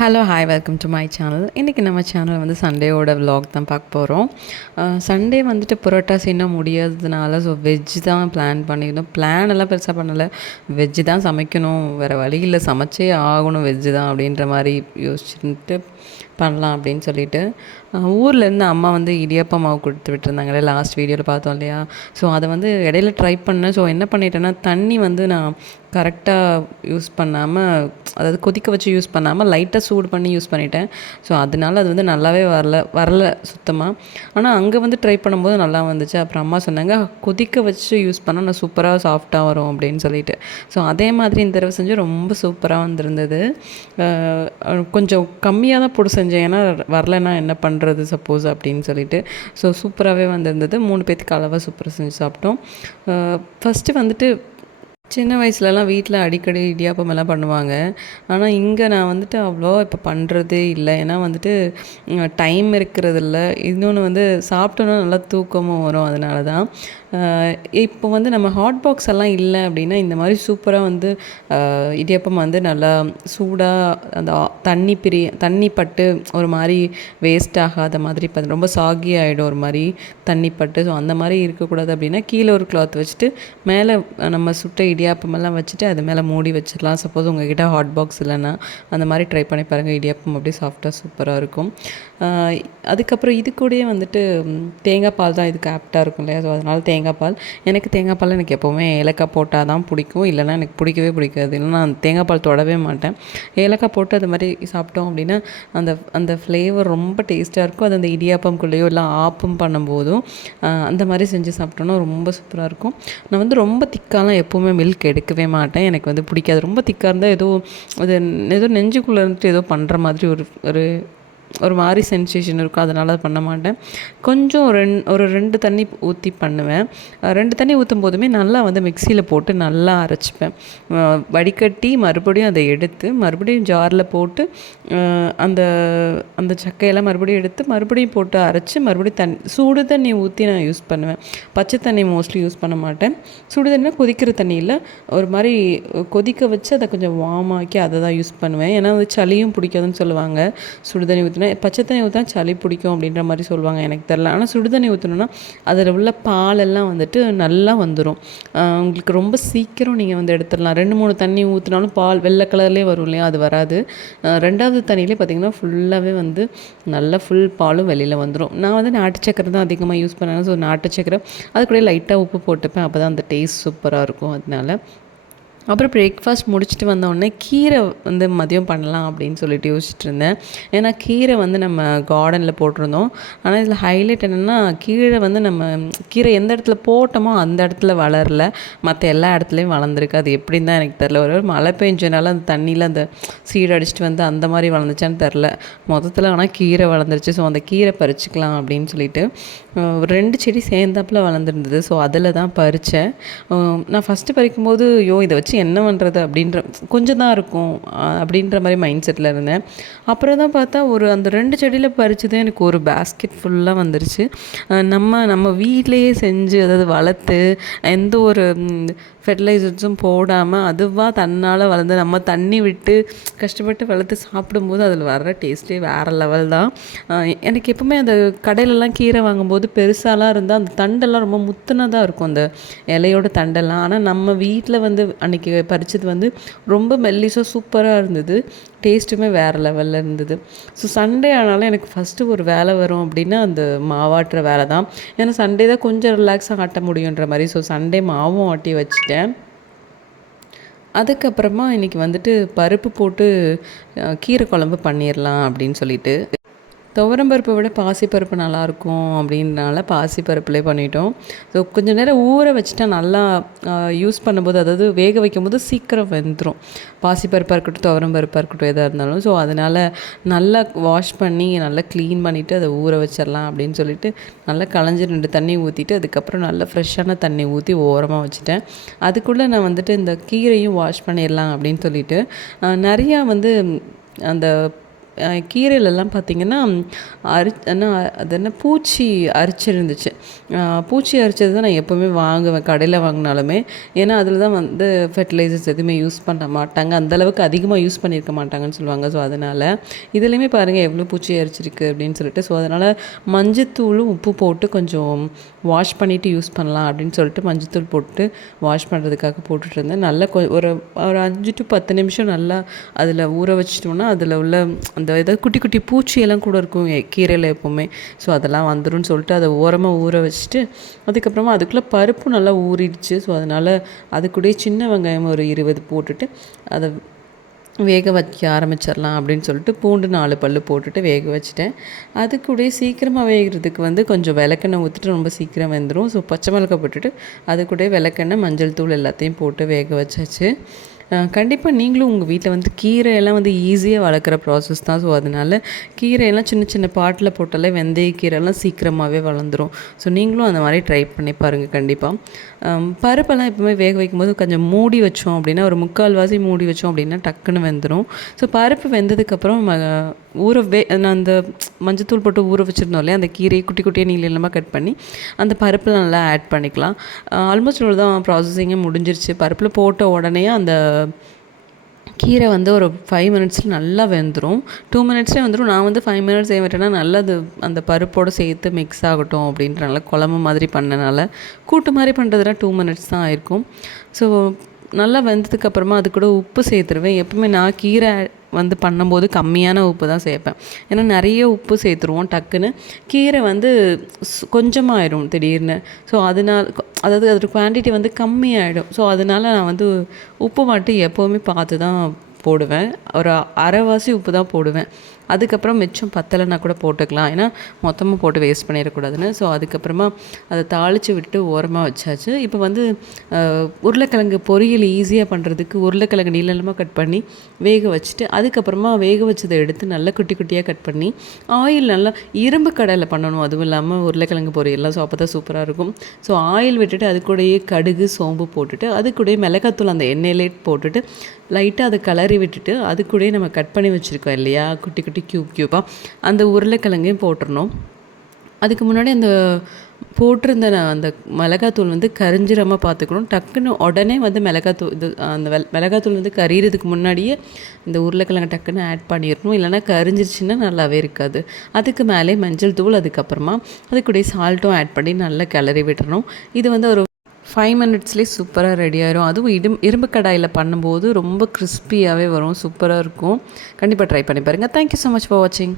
Hello hi welcome to my channel. இன்றைக்கி நம்ம channel வந்து சண்டேவோட விலாக் தான் பார்க்க போகிறோம். சண்டே வந்துட்டு புரோட்டா இன்னும் முடியாததுனால ஸோ வெஜ்ஜு தான் பிளான் பண்ணியிருந்தோம். பிளான் எல்லாம் பெருசாக பண்ணலை, வெஜ்ஜு தான் சமைக்கணும், வேறு வழி இல்லை, சமைச்சே ஆகணும் வெஜ்ஜு தான் அப்படின்ற மாதிரி யோசிச்சுட்டு பண்ணலாம் அப்படின்னு சொல்லிட்டு ஊர்லேருந்து அம்மா வந்து இடியாப்பம் மாவு கொடுத்து விட்டுருந்தாங்களே, லாஸ்ட் வீடியோவில் பார்த்தோம் இல்லையா. ஸோ அதை வந்து இடையில ட்ரை பண்ணேன். ஸோ என்ன பண்ணிட்டேன்னா, தண்ணி வந்து நான் கரெக்டாக யூஸ் பண்ணாமல், அதாவது கொதிக்க வச்சு யூஸ் பண்ணாமல் லைட்டாக சூடு பண்ணி யூஸ் பண்ணிட்டேன். ஸோ அதனால அது வந்து நல்லாவே வரல சுத்தமாக. ஆனால் அங்கே வந்து ட்ரை பண்ணும்போது நல்லா வந்துச்சு. அப்புறம் அம்மா சொன்னாங்க, கொதிக்க வச்சு யூஸ் பண்ணால் நான் சூப்பராக சாஃப்டாக வரும் அப்படின்னு சொல்லிட்டு. ஸோ அதே மாதிரி இந்த தடவை செஞ்சு ரொம்ப சூப்பராக வந்திருந்தது. கொஞ்சம் கம்மியாக தான் போட்டு செஞ்சேன், ஏன்னா வரலைன்னா என்ன பண்ணுறது சப்போஸ் அப்படின்னு சொல்லிட்டு. ஸோ சூப்பராகவே வந்திருந்தது. 3 பேத்துக்கு அளவாக சூப்பராக செஞ்சு சாப்பிட்டோம். ஃபஸ்ட்டு வந்துட்டு சின்ன வயசுலலாம் வீட்டில் அடிக்கடி இடியாப்பம் எல்லாம் பண்ணுவாங்க. ஆனால் இங்கே நான் வந்துட்டு அவ்வளோ இப்போ பண்ணுறதே இல்லை. ஏன்னா வந்துட்டு டைம் இருக்கிறதில்ல. இன்னொன்று வந்து சாப்பிட்டோன்னா நல்லா தூக்கமும் வரும். அதனால தான் இப்போ வந்து நம்ம ஹாட் பாக்ஸ் எல்லாம் இல்லை அப்படின்னா இந்த மாதிரி சூப்பராக வந்து இடியாப்பம் வந்து நல்லா சூடாக அந்த தண்ணி பட்டு ஒரு மாதிரி வேஸ்ட் ஆகாத மாதிரி ரொம்ப சாகி ஆகிடும், ஒரு மாதிரி தண்ணி பட்டு. ஸோ அந்த மாதிரி இருக்கக்கூடாது அப்படின்னா கீழே ஒரு கிளாத் வச்சுட்டு மேலே நம்ம சுட்ட இடியாப்பமெல்லாம் வச்சுட்டு அது மேலே மூடி வச்சிடலாம். சப்போஸ் உங்கள்கிட்ட ஹாட் பாக்ஸ் இல்லைன்னா அந்த மாதிரி ட்ரை பண்ணி பாருங்கள். இடியாப்பம் அப்படியே சாஃப்டாக சூப்பராக இருக்கும். அதுக்கப்புறம் இது கூடயே வந்துட்டு தேங்காய் பால் தான் இதுக்கு ஆப்டாக இருக்கும் இல்லையா. ஸோ அதனால் தேங்காய் பால், தேங்காய் பால் எனக்கு எப்போவுமே ஏலக்காய் போட்டால் தான் பிடிக்கும், இல்லைனா எனக்கு பிடிக்கவே பிடிக்காது. இல்லைனா நான் தேங்காய் பால் தொடவே மாட்டேன். ஏலக்காய் போட்டு அது மாதிரி சாப்பிட்டோம் அப்படின்னா அந்த அந்த ஃப்ளேவர் ரொம்ப டேஸ்ட்டாக இருக்கும். அது அந்த இடியாப்பம்குள்ளேயோ இல்லை ஆப்பம் பண்ணும்போதும் அந்த மாதிரி செஞ்சு சாப்பிட்டோன்னா ரொம்ப சூப்பராக இருக்கும். நான் வந்து ரொம்ப திக்காலாம் எப்போவுமே மில்க் எடுக்கவே மாட்டேன், எனக்கு வந்து பிடிக்காது. ரொம்ப திக்காக இருந்தால் ஏதோ நெஞ்சுக்குள்ளே இருந்துட்டு ஏதோ பண்ணுற மாதிரி ஒரு மாதிரி சென்சேஷன் இருக்கும். அதனால் அதை பண்ண மாட்டேன். கொஞ்சம் ஒரு 2 தண்ணி ஊற்றி பண்ணுவேன். 2 தண்ணி ஊற்றும் போதுமே நல்லா வந்து மிக்சியில் போட்டு நல்லா அரைச்சிப்பேன். வடிகட்டி மறுபடியும் அதை எடுத்து மறுபடியும் ஜாரில் போட்டு அந்த அந்த சக்கையெல்லாம் மறுபடியும் எடுத்து மறுபடியும் போட்டு அரைச்சி மறுபடியும் சுடு தண்ணி ஊற்றி நான் யூஸ் பண்ணுவேன். பச்சை தண்ணி மோஸ்ட்லி யூஸ் பண்ண மாட்டேன். சுடு தண்ணினா கொதிக்கிற தண்ணியில் ஒரு மாதிரி கொதிக்க வச்சு அதை கொஞ்சம் வார்ம் ஆக்கி அதை தான் யூஸ் பண்ணுவேன். ஏன்னா வந்து சளியும் பிடிக்காதுன்னு சொல்லுவாங்க. சுடு தண்ணி ஊற்றினா, பச்சை தண்ணி ஊற்றினா சளி பிடிக்கும் அப்படின்ற மாதிரி சொல்லுவாங்க, எனக்கு தெரில. ஆனால் சுடு தண்ணி ஊற்றணுன்னா அதில் உள்ள பாலெல்லாம் வந்துட்டு நல்லா வந்துடும். உங்களுக்கு ரொம்ப சீக்கிரம் நீங்கள் வந்து எடுத்துடலாம். 2-3 தண்ணி ஊற்றினாலும் பால் வெள்ளை கலர்லேயே வரும் இல்லையா, அது வராது. 2வது தண்ணியிலே பார்த்திங்கன்னா ஃபுல்லாகவே வந்து நல்லா ஃபுல் பாலும் வெளியில் வந்துடும். நான் வந்து நாட்டு சக்கரை தான் அதிகமாக யூஸ் பண்ணேன். ஸோ நாட்டு சக்கரை அது கூட லைட்டாக உப்பு போட்டுப்பேன். அப்போ தான் அந்த டேஸ்ட் சூப்பராக இருக்கும். அதனால அப்புறம் பிரேக்ஃபாஸ்ட் முடிச்சுட்டு வந்தோடனே கீரை வந்து மதியம் பண்ணலாம் அப்படின்னு சொல்லிட்டு யோசிச்சுட்டு இருந்தேன். ஏன்னா கீரை வந்து நம்ம கார்டனில் போட்டிருந்தோம். ஆனால் இதில் ஹைலைட் என்னென்னா, கீரை எந்த இடத்துல போட்டோமோ அந்த இடத்துல வளரல, மற்ற எல்லா இடத்துலையும் வளர்ந்துருக்கு. அது எப்படின்னு தான் எனக்கு தெரில. ஒரு மழை பெஞ்சனால அந்த தண்ணியில் அந்த சீடு அடிச்சுட்டு வந்து அந்த மாதிரி வளர்ந்துச்சான்னு தெரில. மொத்தத்தில் ஆனால் கீரை வளர்ந்துருச்சு. ஸோ அந்த கீரை பறிச்சுக்கலாம் அப்படின்னு சொல்லிட்டு 2 செடி சேர்ந்தாப்பில் வளர்ந்துருந்தது. ஸோ அதில் தான் பறித்தேன். நான் ஃபஸ்ட்டு பறிக்கும்போது இதை வச்சு என்ன பண்ணுறது அப்படின்ற கொஞ்சம் தான் இருக்கும் அப்படின்ற மாதிரி மைண்ட் செட்டில் இருந்தேன். அப்புறம் தான் பார்த்தா அந்த 2 செடியில் பறிச்சதே எனக்கு ஒரு பேஸ்கெட் ஃபுல்லாக வந்துருச்சு. நம்ம வீட்டிலையே செஞ்சு, அதாவது வளர்த்து எந்த ஒரு ஃபெர்டிலைசர்ஸும் போடாமல் அதுவாக தன்னால் வளர்ந்து நம்ம தண்ணி விட்டு கஷ்டப்பட்டு வளர்த்து சாப்பிடும்போது அதில் வர்ற டேஸ்ட்டே வேறு லெவல் தான். எனக்கு எப்போவுமே அந்த கடையிலலாம் கீரை வாங்கும்போது பெருசாலாம் இருந்தால் அந்த தண்டெல்லாம் ரொம்ப முத்துனதாக இருக்கும், அந்த இலையோட தண்டெல்லாம். ஆனால் நம்ம வீட்டில் வந்து அன்றைக்கி பறித்தது வந்து ரொம்ப மெல்லிஸாக சூப்பராக இருந்தது. டேஸ்ட்டுமே வேறு லெவலில் இருந்தது. ஸோ சண்டே ஆனாலும் எனக்கு ஃபஸ்ட்டு ஒரு வேலை வரும் அப்படின்னா அந்த மாவாட்டுற வேலை தான். ஏன்னா சண்டே தான் கொஞ்சம் ரிலாக்ஸாக ஆட்ட முடியுன்ற மாதிரி. ஸோ சண்டே மாவும் ஆட்டி வச்சுட்டேன். அதுக்கப்புறமா இன்றைக்கி வந்துட்டு பருப்பு போட்டு கீரை குழம்பு பண்ணிடலாம் அப்படின்னு சொல்லிட்டு, துவரம்பருப்பை விட பாசிப்பருப்பு நல்லாயிருக்கும் அப்படின்றனால பாசிப்பருப்புலேயே பண்ணிட்டோம். ஸோ கொஞ்சம் நேரம் ஊற வச்சுட்டா நல்லா யூஸ் பண்ணும்போது, அதாவது வேக வைக்கும்போது சீக்கிரம் வெந்துடும். பாசிப்பருப்பாக இருக்கட்டும், துவரம்பருப்பாக இருக்கட்டும், எதாக இருந்தாலும். ஸோ அதனால் நல்லா வாஷ் பண்ணி நல்லா க்ளீன் பண்ணிவிட்டு அதை ஊற வச்சிடலாம் அப்படின்னு சொல்லிட்டு நல்லா களைஞ்சி 2 தண்ணி ஊற்றிட்டு அதுக்கப்புறம் நல்லா ஃப்ரெஷ்ஷான தண்ணி ஊற்றி ஓரமாக வச்சுட்டேன். அதுக்குள்ளே நான் வந்துட்டு இந்த கீரையும் வாஷ் பண்ணிடலாம் அப்படின்னு சொல்லிட்டு நிறையா வந்து அந்த கீரையிலலாம் பார்த்திங்கன்னா அது என்ன பூச்சி அரிச்சிருந்துச்சு. பூச்சி அரிச்சது தான் நான் எப்போவுமே வாங்குவேன் கடையில் வாங்கினாலுமே. ஏன்னா அதில் தான் வந்து ஃபெர்டிலைசர்ஸ் எதுவுமே யூஸ் பண்ண மாட்டாங்க, அந்தளவுக்கு அதிகமாக யூஸ் பண்ணியிருக்க மாட்டாங்கன்னு சொல்லுவாங்க. ஸோ அதனால் இதுலேயுமே பாருங்கள் எவ்வளோ பூச்சி அரிச்சிருக்கு அப்படின்னு சொல்லிட்டு. ஸோ அதனால் மஞ்சத்தூளும் உப்பு போட்டு கொஞ்சம் வாஷ் பண்ணிவிட்டு யூஸ் பண்ணலாம் அப்படின்னு சொல்லிட்டு மஞ்சத்தூள் போட்டு வாஷ் பண்ணுறதுக்காக போட்டுட்ருந்தேன். நல்லா ஒரு ஒரு 5 to 10 நிமிஷம் நல்லா அதில் ஊற வச்சிட்டோம்னா அதில் உள்ள அந்த ஏதாவது குட்டி குட்டி பூச்சியெல்லாம் கூட இருக்கும் கீரையில் எப்போவுமே. ஸோ அதெல்லாம் வந்துடும் சொல்லிட்டு அதை ஓரமாக ஊற வச்சுட்டு அதுக்கப்புறமா அதுக்குள்ளே பருப்பு நல்லா ஊறிடுச்சு. ஸோ அதனால் அது கூட சின்ன வெங்காயம் ஒரு 20 போட்டுட்டு அதை வேக வைக்க ஆரம்பிச்சிடலாம் அப்படின்னு சொல்லிட்டு பூண்டு 4 பல் போட்டுட்டு வேக வச்சுட்டேன். அது கூட சீக்கிரமாக வேகிறதுக்கு வந்து கொஞ்சம் விளக்கெண்ணெய் ஊற்றிட்டு ரொம்ப சீக்கிரம் வெந்துடும். ஸோ பச்சை மிளகாய் போட்டுட்டு அது கூட விளக்கெண்ணெய், மஞ்சள் தூள் எல்லாத்தையும் போட்டு வேக வச்சாச்சு. கண்டிப்பாக நீங்களும் உங்கள் வீட்டில் வந்து கீரையெல்லாம் வந்து ஈஸியாக வளர்க்குற ப்ராசஸ் தான். ஸோ அதனால் கீரையெல்லாம் சின்ன சின்ன பாட்டில் போட்டாலே வெந்தய கீரைலாம் சீக்கிரமாகவே வளர்ந்துடும். ஸோ நீங்களும் அந்த மாதிரி ட்ரை பண்ணி பாருங்கள் கண்டிப்பாக. பருப்பெல்லாம் எப்பவுமே வேக வைக்கும்போது கொஞ்சம் மூடி வச்சோம் அப்படின்னா, ஒரு 3/4 மூடி வச்சோம் அப்படின்னா டக்குன்னு வெந்துடும். ஸோ பருப்பு வெந்ததுக்கப்புறம் நான் அந்த மஞ்சத்தூள் போட்டு ஊற வச்சுருந்தோம் இல்லையா, அந்த கீரையை குட்டி குட்டியாக நீளமாக கட் பண்ணி அந்த பருப்பில் நல்லா ஆட் பண்ணிக்கலாம். ஆல்மோஸ்ட் இவ்வளோ தான் ப்ராசஸிங்கே முடிஞ்சிருச்சு. பருப்பில் போட்ட உடனே அந்த கீரை வந்து ஒரு 5 மினிட்ஸில் நல்லா வெந்துடும். 2 மினிட்ஸ்லேயே வந்துடும். நான் வந்து 5 மினிட்ஸ் விட்டேன்னா நல்லா அது அந்த பருப்போடு சேர்த்து மிக்ஸ் ஆகட்டும் அப்படின்றனால குழம்பு மாதிரி பண்ணனால, கூட்டு மாதிரி பண்ணுறதுனா 2 மினிட்ஸ் தான் ஆயிருக்கும். ஸோ நல்லா வெந்ததுக்கப்புறமா அது கூட உப்பு சேர்த்துருவேன். எப்பவுமே நான் கீரை வந்து பண்ணும்போது கம்மியான உப்பு தான் சேர்ப்பேன். ஏன்னா நிறைய உப்பு சேர்த்துருவோம் டக்குன்னு, கீரை வந்து கொஞ்சமாயிடும் திடீர்னு. ஸோ அதாவது அதோட குவான்டிட்டி வந்து கம்மியாயிடும். ஸோ அதனால நான் வந்து உப்பு மட்டும் எப்போவுமே பார்த்து தான் போடுவேன். ஒரு அரைவாசி உப்பு தான் போடுவேன். அதுக்கப்புறம் மிச்சம் பத்தலைன்னா கூட போட்டுக்கலாம், ஏன்னா மொத்தமாக போட்டு வேஸ்ட் பண்ணிடக்கூடாதுன்னு. ஸோ அதுக்கப்புறமா அதை தாளித்து விட்டு ஓரமாக வச்சாச்சு. இப்போ வந்து உருளைக்கிழங்கு பொரியல் ஈஸியாக பண்ணுறதுக்கு உருளைக்கிழங்கு நீளமாக கட் பண்ணி வேக வச்சுட்டு அதுக்கப்புறமா வேக வச்சதை எடுத்து நல்லா குட்டி குட்டியாக கட் பண்ணி ஆயில் நல்லா இரும்பு கடாயில் பண்ணணும். அதுவும் இல்லாமல் உருளைக்கிழங்கு பொரியல்லாம். ஸோ அப்போ தான் சூப்பராக இருக்கும். ஸோ ஆயில் விட்டுட்டு அது கூடயே கடுகு, சோம்பு போட்டுட்டு அது கூடயே மிளகாத்தூள் அந்த எண்ணெயிலே போட்டுட்டு லைட்டாக அதை கிளறி விட்டுட்டு அது கூடயே நம்ம கட் பண்ணி வச்சுருக்கோம் இல்லையா குட்டி குட்டி க்யூபாக, அந்த உருளைக்கிழங்கையும் போட்டுடணும். அதுக்கு முன்னாடி அந்த போட்டிருந்த அந்த மிளகாத்தூள் வந்து கரிஞ்சிராமல் பார்த்துக்கணும். டக்குன்னு உடனே வந்து அந்த மிளகாத்தூள் வந்து கரியிறதுக்கு முன்னாடியே இந்த உருளைக்கிழங்கு டக்குன்னு ஆட் பண்ணிடணும். இல்லைனா கரிஞ்சிருச்சுன்னா நல்லாவே இருக்காது. அதுக்கு மேலே மஞ்சள் தூள், அதுக்கப்புறமா அது கூட சால்ட்டும் ஆட் பண்ணி நல்லா கிளறி விட்டுறணும். இது வந்து ஒரு 5 மினிட்ஸ்லேயே சூப்பராக ரெடி ஆயிரும். அதுவும் இரும்பு கடாயில் பண்ணும்போது ரொம்ப கிறிஸ்பியாகவே வரும், சூப்பராக இருக்கும். கண்டிப்பாக ட்ரை பண்ணி பாருங்கள். தேங்க்யூ ஸோ மச் ஃபார் வாட்சிங்.